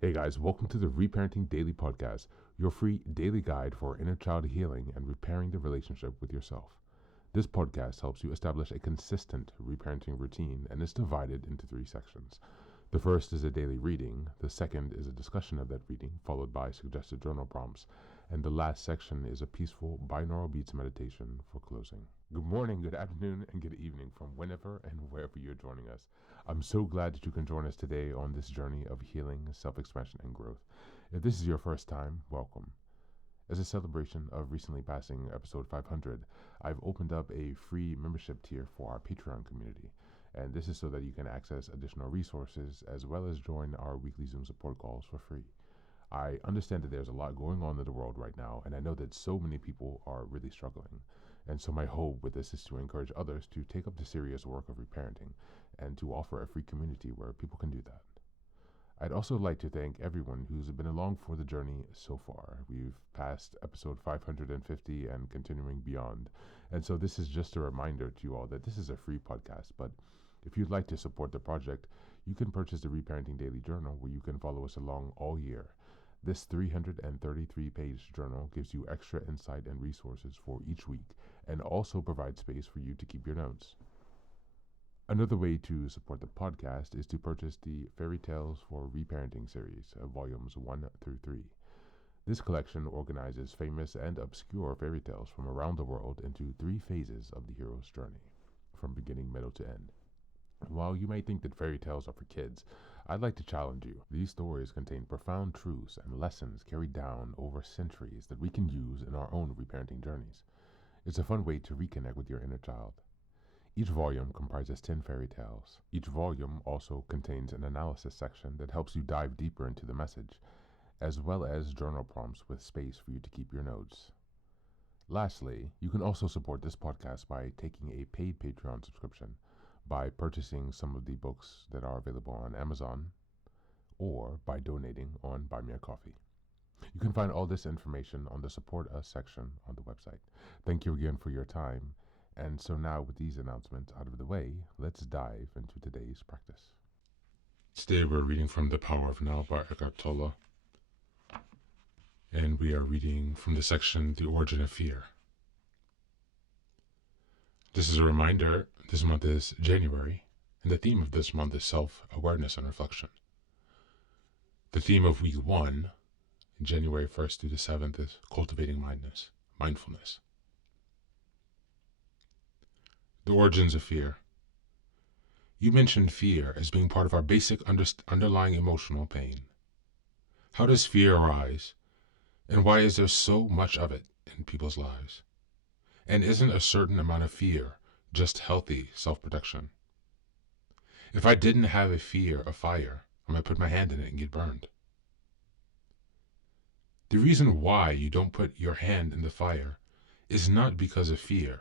Hey guys, welcome to the Reparenting Daily podcast, your free daily guide for inner child healing and repairing the relationship with yourself. This podcast helps you establish a consistent reparenting routine and is divided into 3 sections. The first is a daily reading, the second is a discussion of that reading, followed by suggested journal prompts, and the last section is a peaceful binaural beats meditation for closing. Good morning, good afternoon, and good evening from whenever and wherever you're joining us. I'm so glad that you can join us today on this journey of healing, self-expansion, and growth. If this is your first time, welcome. As a celebration of recently passing episode 500, I've opened up a free membership tier for our Patreon community. And this is so that you can access additional resources as well as join our weekly Zoom support calls for free. I understand that there's a lot going on in the world right now, and I know that so many people are really struggling. And so my hope with this is to encourage others to take up the serious work of reparenting and to offer a free community where people can do that. I'd also like to thank everyone who's been along for the journey so far. We've passed episode 550 and continuing beyond. And so this is just a reminder to you all that this is a free podcast, but if you'd like to support the project, you can purchase the Reparenting Daily Journal where you can follow us along all year. This 333-page journal gives you extra insight and resources for each week and also provides space for you to keep your notes. Another way to support the podcast is to purchase the Fairy Tales for Reparenting series, volumes 1 through 3. This collection organizes famous and obscure fairy tales from around the world into 3 phases of the hero's journey, from beginning, middle, to end. While you may think that fairy tales are for kids, I'd like to challenge you. These stories contain profound truths and lessons carried down over centuries that we can use in our own reparenting journeys. It's a fun way to reconnect with your inner child. Each volume comprises 10 fairy tales. Each volume also contains an analysis section that helps you dive deeper into the message, as well as journal prompts with space for you to keep your notes. Lastly, you can also support this podcast by taking a paid Patreon subscription, by purchasing some of the books that are available on Amazon, or by donating on Buy Me a Coffee. You can find all this information on the Support Us section on the website. Thank you again for your time. And so now with these announcements out of the way, let's dive into today's practice. Today we're reading from The Power of Now by Eckhart Tolle. And we are reading from the section, The Origin of Fear. This is a reminder, this month is January, and the theme of this month is self-awareness and reflection. The theme of week 1, January 1st through the 7th, is Cultivating Mindfulness. The origins of fear. You mentioned fear as being part of our basic underlying emotional pain. How does fear arise, and why is there so much of it in people's lives? And isn't a certain amount of fear just healthy self-protection? If I didn't have a fear of fire, I might put my hand in it and get burned. The reason why you don't put your hand in the fire is not because of fear.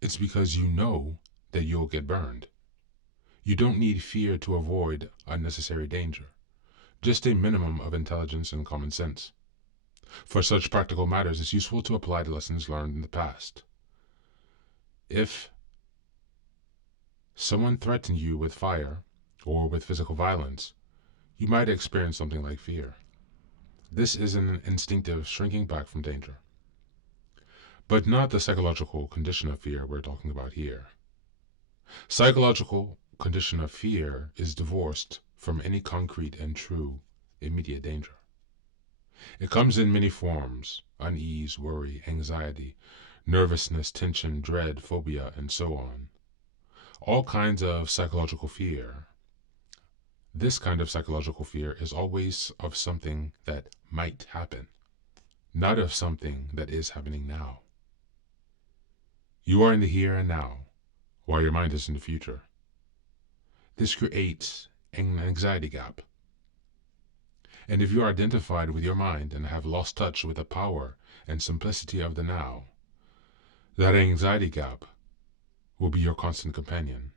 It's because you know that you'll get burned. You don't need fear to avoid unnecessary danger, just a minimum of intelligence and common sense. For such practical matters, it's useful to apply the lessons learned in the past. If someone threatened you with fire or with physical violence, you might experience something like fear. This is an instinctive shrinking back from danger. But not the psychological condition of fear we're talking about here. Psychological condition of fear is divorced from any concrete and true immediate danger. It comes in many forms: unease, worry, anxiety, nervousness, tension, dread, phobia, and so on. All kinds of psychological fear. This kind of psychological fear is always of something that might happen, not of something that is happening now. You are in the here and now, while your mind is in the future. This creates an anxiety gap. And if you are identified with your mind and have lost touch with the power and simplicity of the now, that anxiety gap will be your constant companion.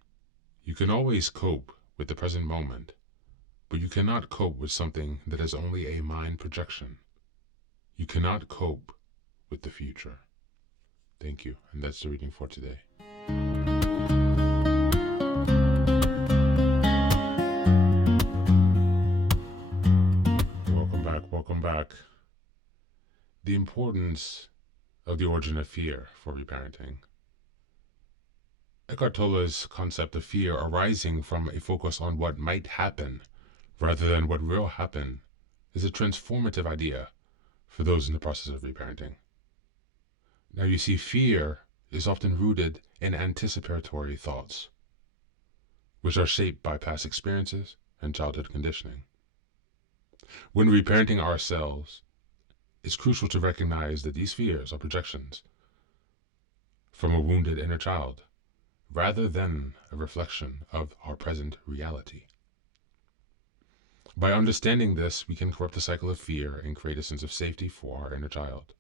You can always cope with the present moment, but you cannot cope with something that is only a mind projection. You cannot cope with the future. Thank you, and that's the reading for today. back, the importance of the origin of fear for reparenting. Eckhart Tolle's concept of fear arising from a focus on what might happen rather than what will happen is a transformative idea for those in the process of reparenting. Now you see, fear is often rooted in anticipatory thoughts, which are shaped by past experiences and childhood conditioning. When reparenting ourselves, it's crucial to recognize that these fears are projections from a wounded inner child, rather than a reflection of our present reality. By understanding this, we can corrupt the cycle of fear and create a sense of safety for our inner child.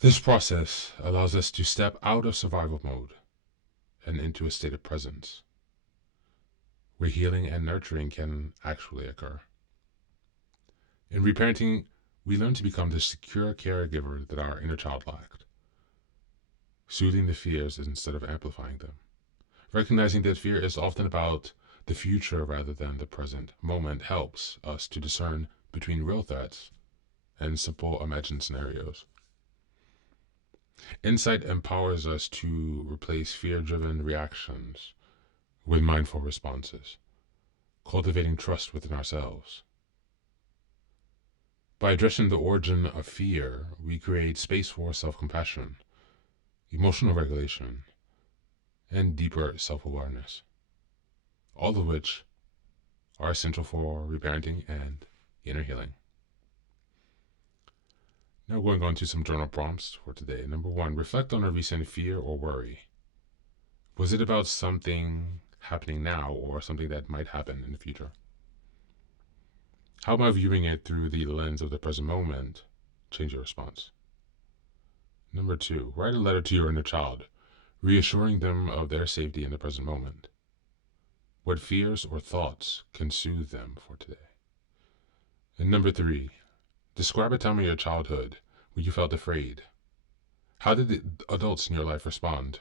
This process allows us to step out of survival mode and into a state of presence, where healing and nurturing can actually occur. In reparenting, we learn to become the secure caregiver that our inner child lacked, soothing the fears instead of amplifying them. Recognizing that fear is often about the future rather than the present moment helps us to discern between real threats and simple imagined scenarios. Insight empowers us to replace fear-driven reactions with mindful responses, cultivating trust within ourselves. By addressing the origin of fear, we create space for self-compassion, emotional regulation, and deeper self-awareness, all of which are essential for reparenting and inner healing. Now going on to some journal prompts for today. Number 1, reflect on a recent fear or worry. Was it about something happening now or something that might happen in the future? How by viewing it through the lens of the present moment change your response? Number 2, write a letter to your inner child, reassuring them of their safety in the present moment. What fears or thoughts can soothe them for today? And number 3, describe a time in your childhood when you felt afraid. How did the adults in your life respond?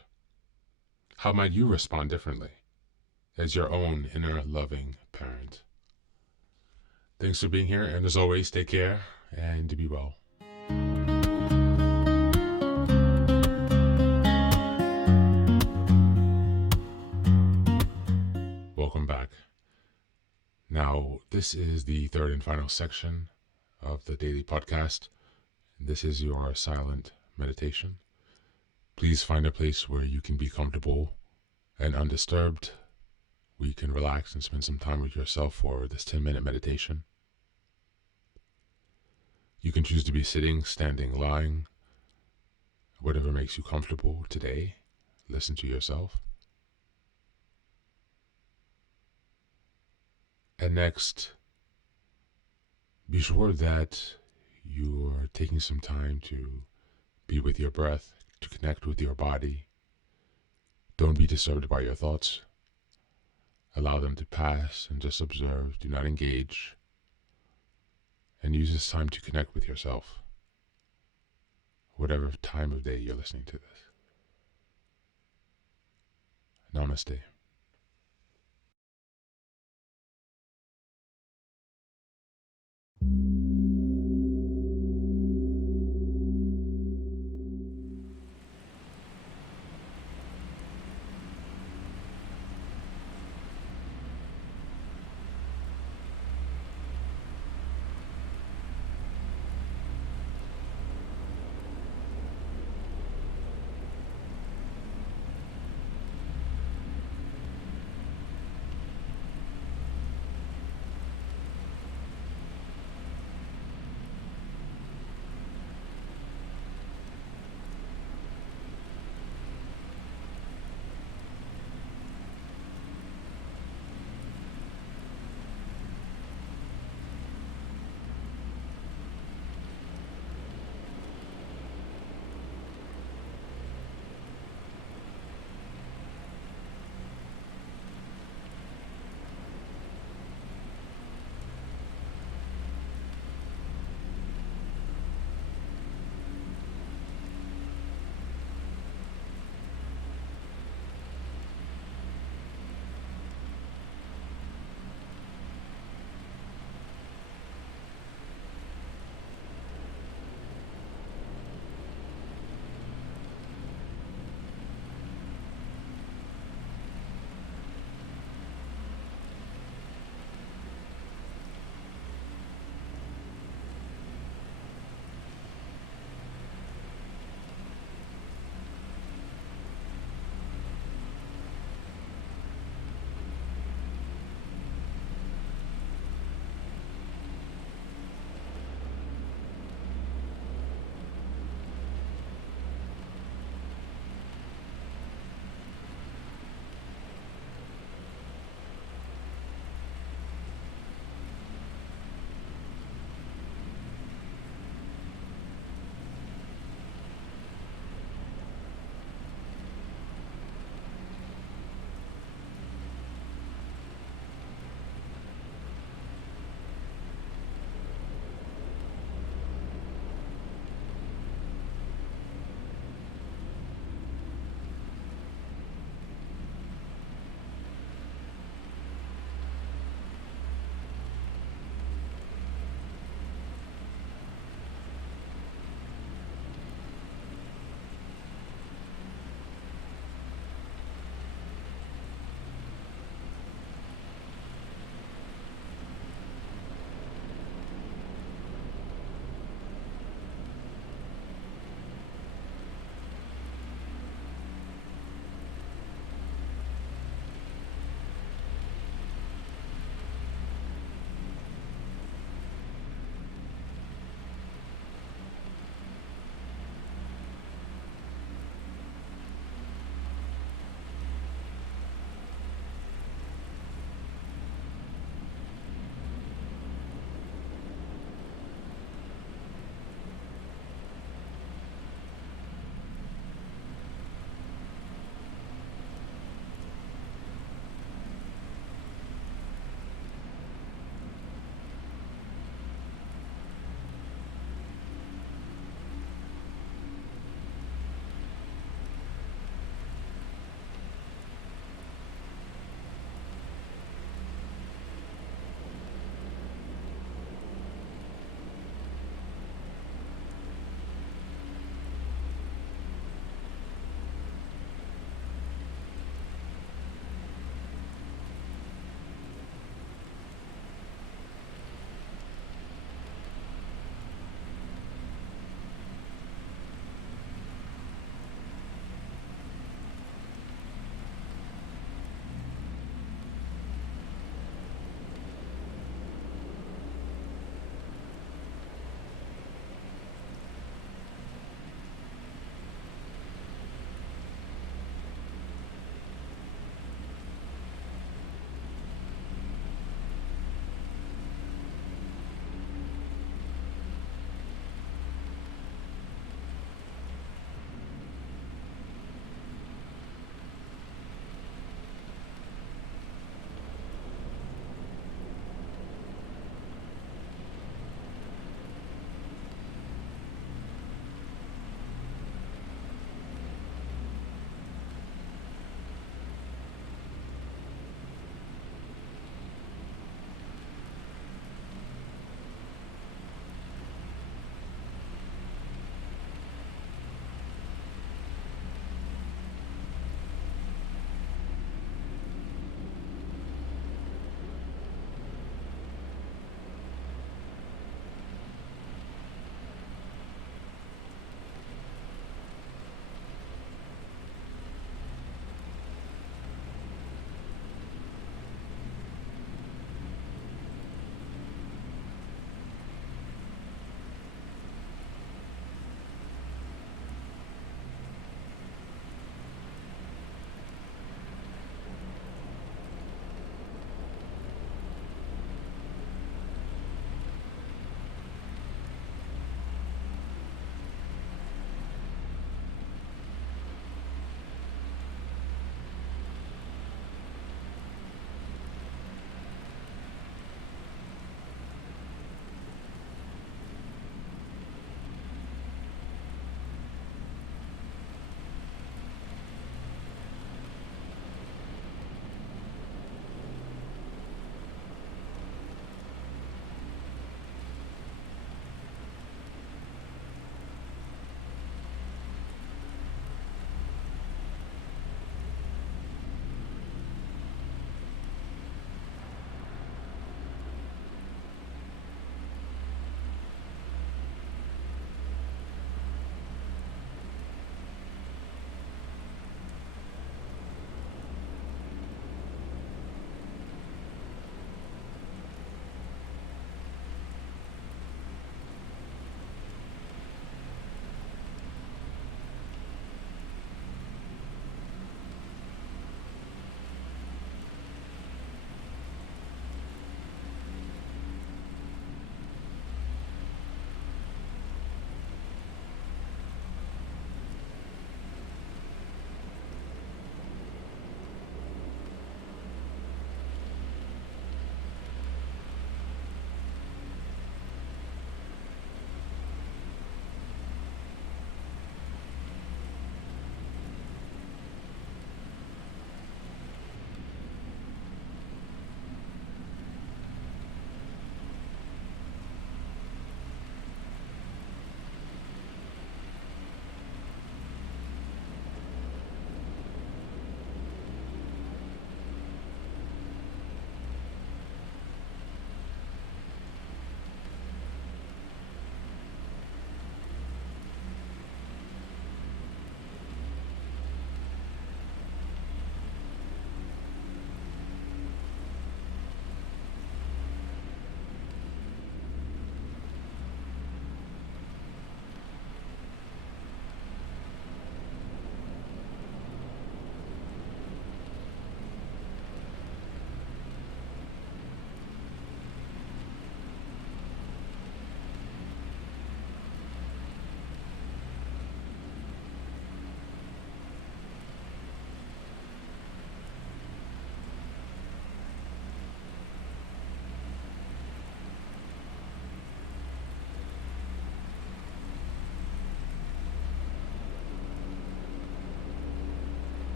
How might you respond differently as your own inner loving parent? Thanks for being here, and as always, take care and be well. Welcome back. Now, this is the third and final section of the daily podcast. This is your silent meditation. Please find a place where you can be comfortable and undisturbed, where you can relax and spend some time with yourself for this 10-minute meditation. You can choose to be sitting, standing, lying, whatever makes you comfortable today. Listen to yourself. And next, be sure that you're taking some time to be with your breath, to connect with your body. Don't be disturbed by your thoughts. Allow them to pass and just observe. Do not engage. And use this time to connect with yourself, whatever time of day you're listening to this. Namaste.